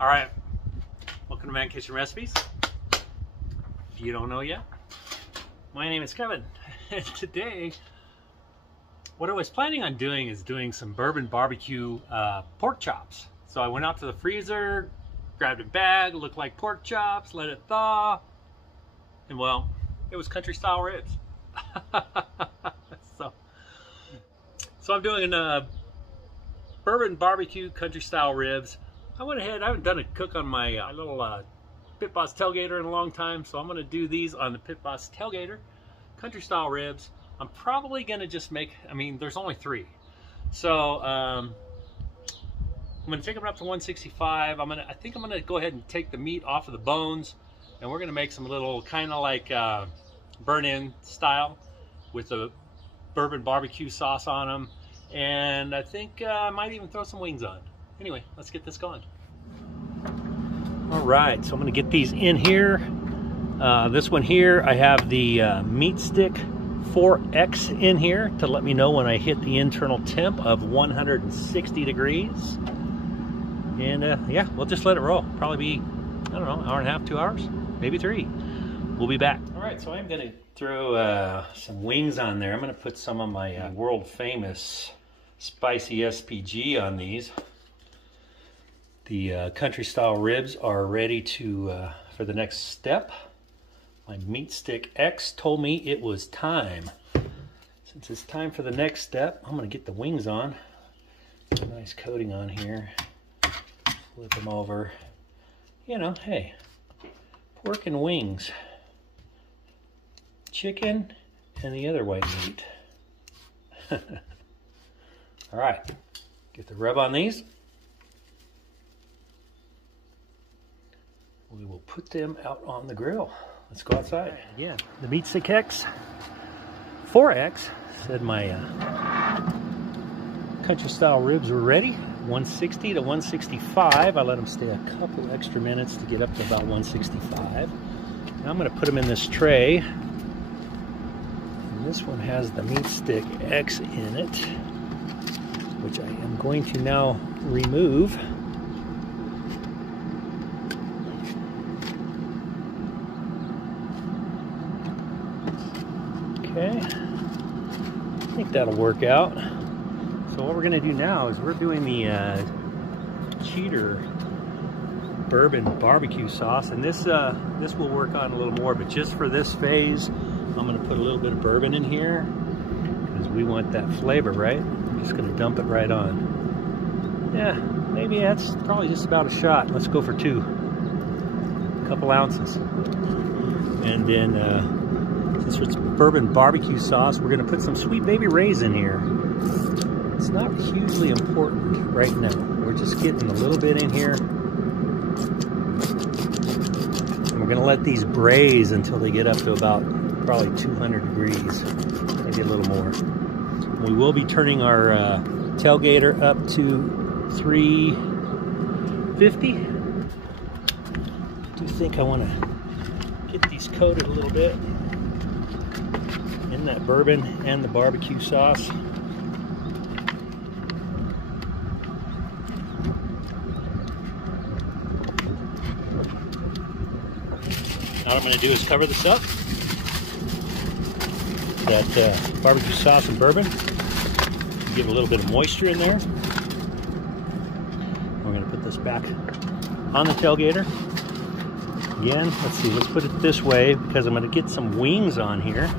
All right, welcome to Man Kitchen Recipes. If you don't know yet, my name is Kevin. And today, what I was planning on doing is doing some bourbon barbecue pork chops. So I went out to the freezer, grabbed a bag, looked like pork chops, let it thaw, and well, it was country style ribs. so I'm doing bourbon barbecue country style ribs. I went ahead, I haven't done a cook on my little Pit Boss Tailgater in a long time, so I'm going to do these on the Pit Boss Tailgater, country style ribs. I'm probably going to just make, I mean, there's only 3. So I'm going to take them up to 165. I think I'm going to go ahead and take the meat off of the bones, and we're going to make some little kind of like burn-in style with the bourbon barbecue sauce on them. And I think I might even throw some wings on. Anyway, let's get this going. All right, so I'm gonna get these in here. This one here, I have the MeatStick 4X in here to let me know when I hit the internal temp of 160 degrees. And yeah, we'll just let it roll. Probably be, I don't know, hour and a half, 2 hours, maybe 3. We'll be back. All right, so I'm gonna throw some wings on there. I'm gonna put some of my world famous spicy SPG on these. The country style ribs are ready to for the next step. My MeatStick X told me it was time. Since it's time for the next step, I'm gonna get the wings on. Put a nice coating on here. Flip them over. You know, hey, pork and wings. Chicken and the other white meat. All right, get the rub on these. We will put them out on the grill. Let's go outside. Yeah, the MeatStick X 4X said my country style ribs were ready. 160 to 165. I let them stay a couple extra minutes to get up to about 165. Now I'm going to put them in this tray. And this one has the MeatStick X in it, which I am going to now remove. Okay, I think that'll work out. So what we're going to do now is we're doing the Cheater Bourbon BBQ Sauce, and this will work on a little more, but just for this phase, I'm going to put a little bit of bourbon in here because we want that flavor, right? I'm just going to dump it right on. Yeah, maybe that's probably just about a shot. Let's go for 2, a couple ounces, and then. Since it's bourbon barbecue sauce, we're going to put some Sweet Baby Ray's in here. It's not hugely important right now. We're just getting a little bit in here. And we're going to let these braise until they get up to about probably 200 degrees, maybe a little more. We will be turning our tailgater up to 350. I do think I want to get these coated a little bit in that bourbon and the barbecue sauce. Now what I'm going to do is cover this up. That barbecue sauce and bourbon. Give it a little bit of moisture in there. We're going to put this back on the tailgater. Again, let's see, let's put it this way because I'm going to get some wings on here.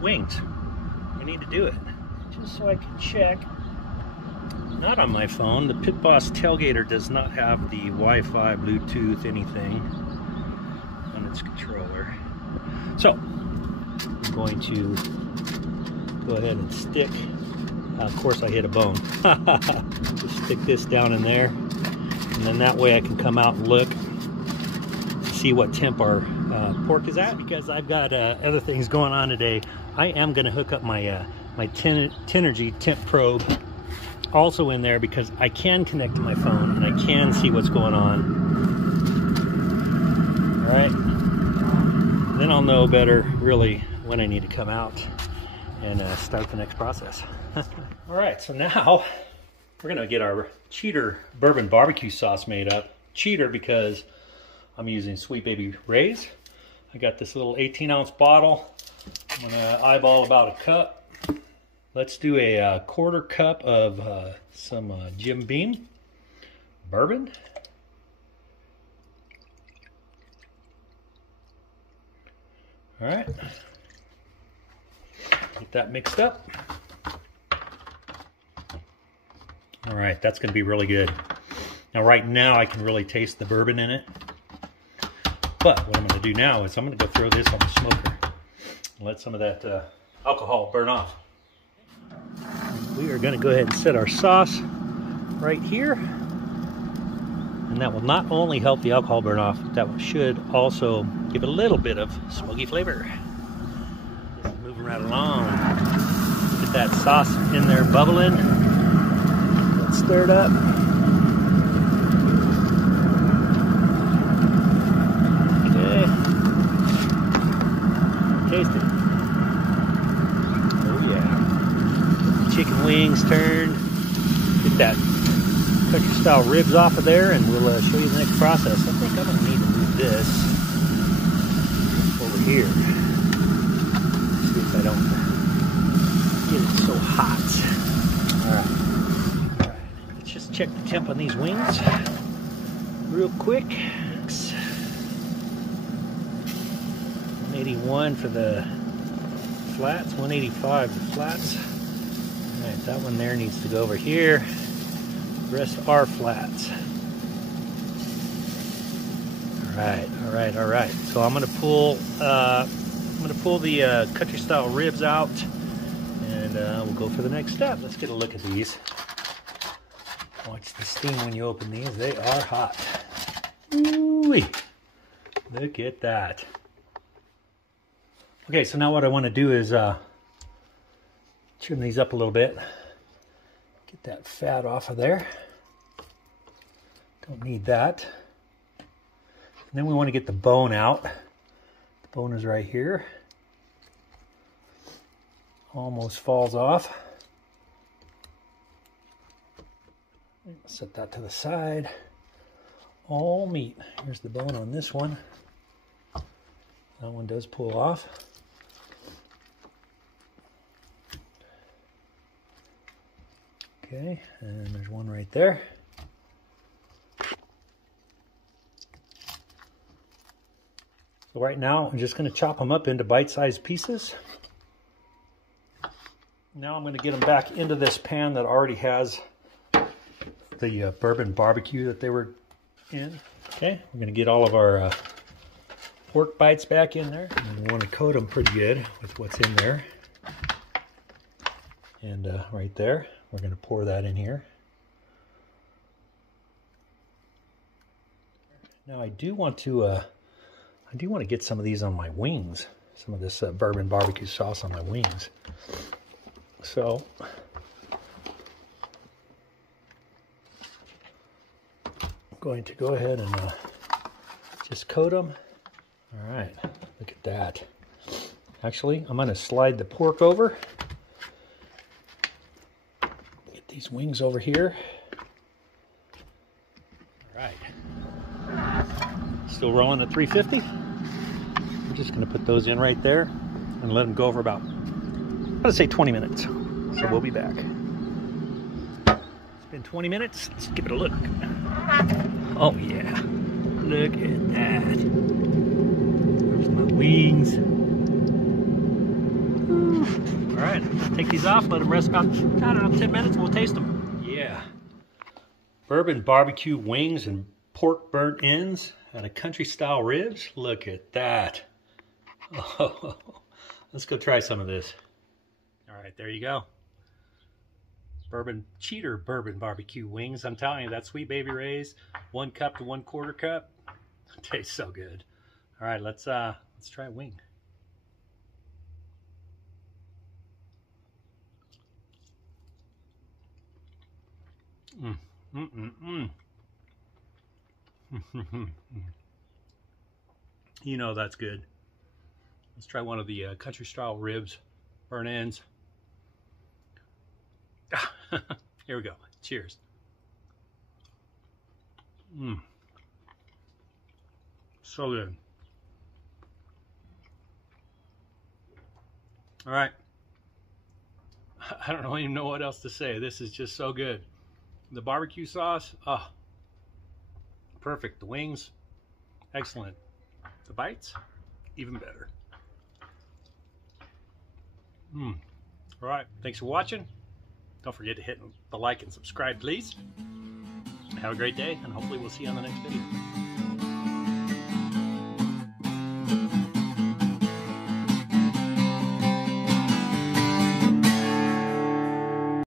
Wings. I need to do it just so I can check. Not on my phone. The Pit Boss Tailgater does not have the Wi-Fi, Bluetooth, anything on its controller. So I'm going to go ahead and stick. Of course, I hit a bone. Just stick this down in there, and then that way I can come out and look, see what temp our pork is at. Because I've got other things going on today, I am going to hook up my my Tenergy temp probe also in there because I can connect to my phone and I can see what's going on. All right, then I'll know better really when I need to come out and start the next process. All right, so now we're gonna get our Cheater Bourbon BBQ Sauce made up. Cheater because I'm using Sweet Baby Ray's. I got this little 18-ounce bottle. I'm gonna eyeball about a cup. Let's do a quarter cup of some Jim Beam bourbon. All right, get that mixed up. All right, that's gonna be really good. Now right now I can really taste the bourbon in it. But what I'm gonna do now is I'm gonna go throw this on the smoker and let some of that alcohol burn off. We are gonna go ahead and set our sauce right here. And that will not only help the alcohol burn off, that should also give it a little bit of smoky flavor. Just moving right along. Get that sauce in there bubbling. Let's stir it up. Okay. Taste it. Oh yeah. Chicken wings turned. Get that country style ribs off of there, and we'll show you the next process. I think I'm going to need to move this over here. See if I don't get it so hot. All right. Let's just check the temp on these wings real quick. 181 for the flats, 185 for the flats. All right, that one there needs to go over here. The rest are flats. All right. So I'm gonna pull the country style ribs out, and we'll go for the next step. Let's get a look at these. Watch the steam when you open these. They are hot. Ooh-wee. Look at that. Okay, so now what I want to do is trim these up a little bit. Get that fat off of there. Don't need that. And then we want to get the bone out. The bone is right here. Almost falls off. Set that to the side. All meat. Here's the bone on this one. That one does pull off. Okay, and there's one right there. So right now, I'm just going to chop them up into bite-sized pieces. Now I'm going to get them back into this pan that already has the bourbon barbecue that they were in. Okay, we're going to get all of our pork bites back in there. And we want to coat them pretty good with what's in there. And right there, we're going to pour that in here. Now I do want to get some of these on my wings. Some of this bourbon barbecue sauce on my wings. So I'm going to go ahead and just coat them. All right, look at that. Actually, I'm going to slide the pork over. Get these wings over here. All right. Still rolling at 350. I'm just going to put those in right there and let them go for about, let's say 20 minutes. So we'll be back. It's been 20 minutes. Let's give it a look. Oh yeah, look at that. There's my wings. All right, take these off, let them rest about, I don't know, 10 minutes, we'll taste them. Yeah. Bourbon barbecue wings and pork burnt ends and a country style ribs. Look at that. Oh, let's go try some of this. All right, there you go. Cheater bourbon barbecue wings. I'm telling you, that Sweet Baby Ray's 1 cup to 1/4 cup. It tastes so good. All right, let's try a wing. You know that's good. Let's try one of the country style ribs, burnt ends. Here we go. Cheers. Mmm. So good. All right. I don't even know what else to say. This is just so good. The barbecue sauce, oh, perfect. The wings, excellent. The bites, even better. All right. Thanks for watching. Don't forget to hit the like and subscribe, please. Have a great day, and hopefully we'll see you on the next video.